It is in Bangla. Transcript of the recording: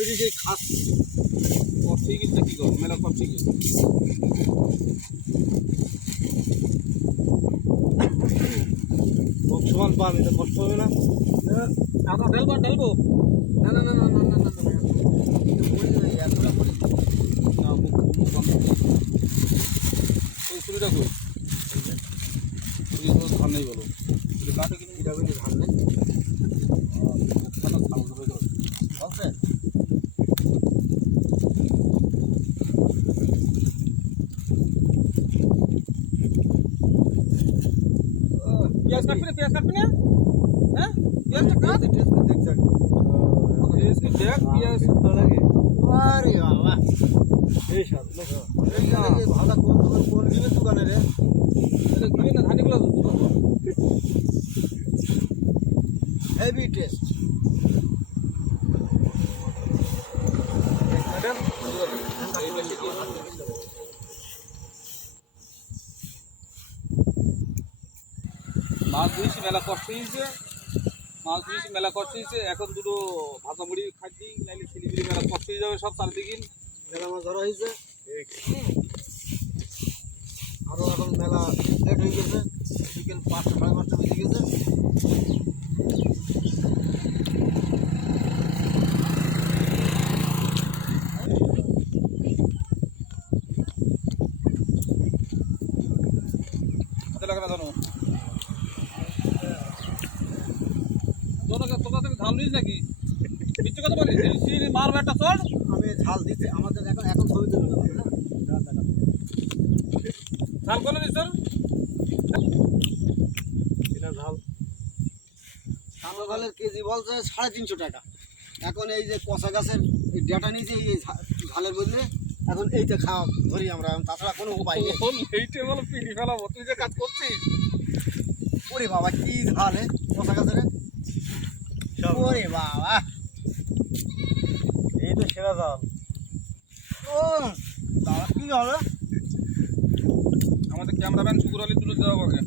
এদিকে খাস কষ্ট হয়ে গেছে কি গো মেলা কষ্ট হয়ে গেছে সমান পান এটা কষ্ট হবে না আমরা ঢেলবো না না না না না না না এতটা করে না মুখ বন্ধ ওই চুরিটা কই ধান নেই বলো কাটো কিন্তু এটা বলি ধান নেই মুখখানা ছাল ধরে গেল বলছে পেঁয়াজ কাটবি না হ্যাঁ পেঁয়াজটা কাট টেস্ট দেখছ পেঁয়াজ কি দেখ পেঁয়াজ লাগে আরে বাবা এই সাত ভালো কোন দিবেন দোকানে রে এটা দিবি না ধানিগুলো হেভি টেস্ট ম্যাডাম মাছ ধরেছি মেলা কষ্ট হয়েছে এখন দুটো ভাজা মুড়ি খাচ্ছি নাইলে শিলিগুড়ি মেলা কষ্ট হয়ে যাবে সব চারদিকে মেলা মাছ ধরা হয়েছে আরো এখন মেলা লেট হয়ে গেছে বিকেল 5টা 5:30 বেজে গেছে হাতে লাগে না জানো তোরা থেকে ধান নিস নাকি মিথ্যে কথা বলিস মারবে একটা চল আমি ঝাল দিতে আমাদের এখন ছবি তুলবে না ঝাল করে দিস চল এটা ঝাল কাঁচাঝালের কেজি বলছে 350 টাকা এখন এই যে কষা গাছের ডেটা নিয়েছে এই ঝালের বদলে এখন এইটা খাওয়া ধরি আমরা তাছাড়া কোনো উপায় নেই এইটা বলো পিড়ি ফেলাবো তুই যে কাজ করছিস ওরে বাবা কি ঝাল কষা গাছের ওরে বাবা এই তো সেরা ঝাল ও বাবা কি হবে আমাদের ক্যামেরাম্যান শুকুর আলী তুলে দেওয়া হবে